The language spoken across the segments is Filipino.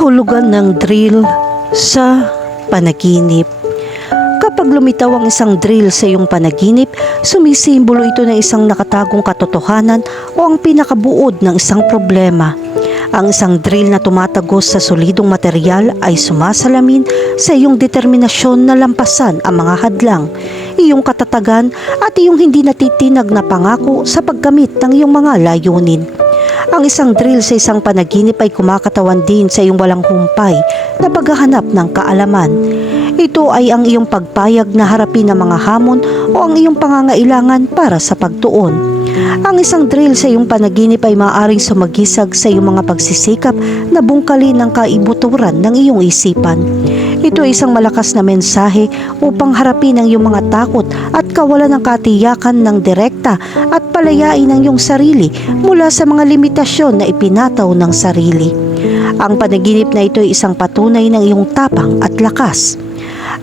Kahulugan ng drill sa panaginip. Kapag lumitaw ang isang drill sa iyong panaginip, sumisimbolo ito ng isang nakatagong katotohanan o ang pinakabuod ng isang problema. Ang isang drill na tumatagos sa solidong material ay sumasalamin sa iyong determinasyon na lampasan ang mga hadlang, iyong katatagan at iyong hindi natitinag na pangako sa paggamit ng iyong mga layunin. Ang isang drill sa isang panaginip ay kumakatawan din sa iyong walang humpay na paghahanap ng kaalaman. Ito ay ang iyong pagpayag na harapin ang mga hamon o ang iyong pangangailangan para sa pagtuon. Ang isang drill sa iyong panaginip ay maaaring sumagisag sa iyong mga pagsisikap na bungkalin ng kaibuturan ng iyong isipan. Ito ay isang malakas na mensahe upang harapin ang iyong mga takot at kawalan ng katiyakan ng direkta at palayain ang iyong sarili mula sa mga limitasyon na ipinataw ng sarili. Ang panaginip na ito ay isang patunay ng iyong tapang at lakas.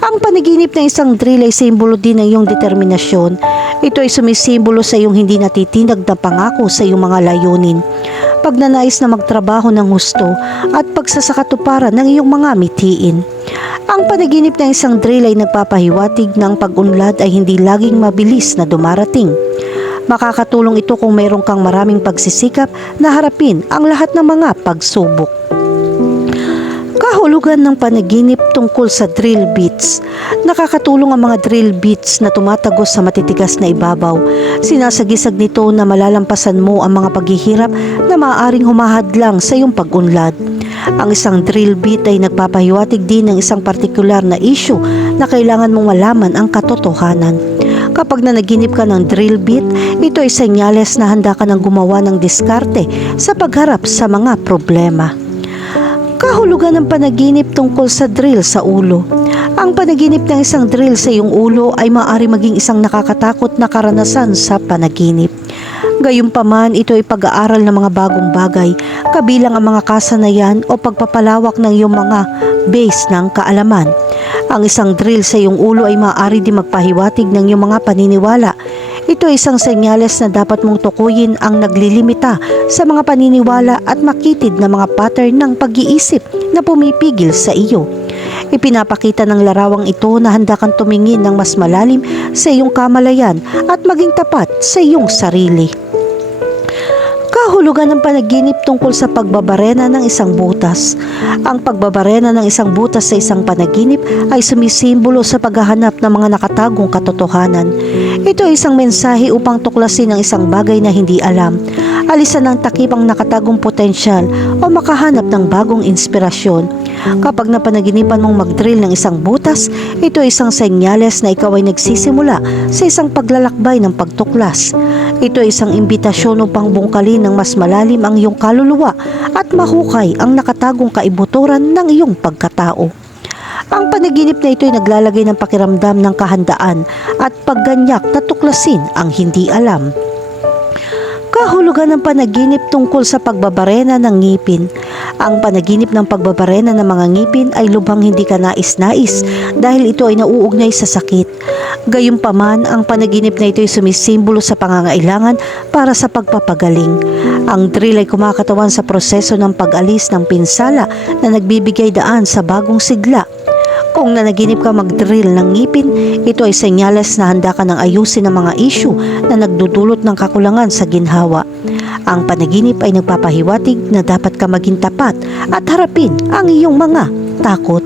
Ang panaginip ng isang drill ay simbolo din ng iyong determinasyon. Ito ay sumisimbolo sa iyong hindi natitinag na pangako sa iyong mga layunin. Pagnanais na magtrabaho ng husto at pagsasakatuparan ng iyong mga mitiin. Ang panaginip ng isang drill ay nagpapahiwatig ng pag-unlad ay hindi laging mabilis na dumarating. Makakatulong ito kung mayroon kang maraming pagsisikap na harapin ang lahat ng mga pagsubok. Kahulugan ng panaginip tungkol sa drill beats. Nakakatulong ang mga drill beats na tumatagos sa matitigas na ibabaw. Sinasagisag nito na malalampasan mo ang mga paghihirap na maaaring humahadlang sa iyong pag-unlad. Ang isang drill beat ay nagpapahiwatig din ng isang partikular na issue na kailangan mong malaman ang katotohanan. Kapag nanaginip ka ng drill beat, ito ay senyales na handa ka ng gumawa ng diskarte sa pagharap sa mga problema. Kahulugan ng panaginip tungkol sa drill sa ulo. Ang panaginip ng isang drill sa iyong ulo ay maaari maging isang nakakatakot na karanasan sa panaginip. Gayunpaman, ito ay pag-aaral ng mga bagong bagay, kabilang ang mga kasanayan o pagpapalawak ng iyong mga base ng kaalaman. Ang isang drill sa iyong ulo ay maaari din magpahiwatig ng iyong mga paniniwala. Ito isang senyales na dapat mong tukuyin ang naglilimita sa mga paniniwala at makitid na mga pattern ng pag-iisip na pumipigil sa iyo. Ipinapakita ng larawang ito na handa kang tumingin ng mas malalim sa iyong kamalayan at maging tapat sa iyong sarili. Kahulugan ng panaginip tungkol sa pagbabarena ng isang butas. Ang pagbabarena ng isang butas sa isang panaginip ay sumisimbolo sa paghahanap ng mga nakatagong katotohanan. Ito ay isang mensahe upang tuklasin ang isang bagay na hindi alam, alisan ng takip ang nakatagong potensyal o makahanap ng bagong inspirasyon. Kapag napanaginipan mong mag-drill ng isang butas, ito ay isang senyales na ikaw ay nagsisimula sa isang paglalakbay ng pagtuklas. Ito ay isang imbitasyon upang bungkalin ng mas malalim ang iyong kaluluwa at mahukay ang nakatagong kaibuturan ng iyong pagkatao. Ang panaginip na ito ay naglalagay ng pakiramdam ng kahandaan at pagganyak na tuklasin ang hindi alam. Kahulugan ng panaginip tungkol sa pagbabarena ng ngipin. Ang panaginip ng pagbabarena ng mga ngipin ay lubhang hindi ka nais-nais dahil ito ay nauugnay sa sakit. Gayunpaman, ang panaginip na ito ay sumisimbolo sa pangangailangan para sa pagpapagaling. Ang drill ay kumakatawan sa proseso ng pag-alis ng pinsala na nagbibigay daan sa bagong sigla kung nanaginip ka mag-drill ng ngipin, ito ay senyales na handa ka ng ayusin ang mga issue na nagdudulot ng kakulangan sa ginhawa. Ang panaginip ay nagpapahiwatig na dapat ka maging tapat at harapin ang iyong mga takot.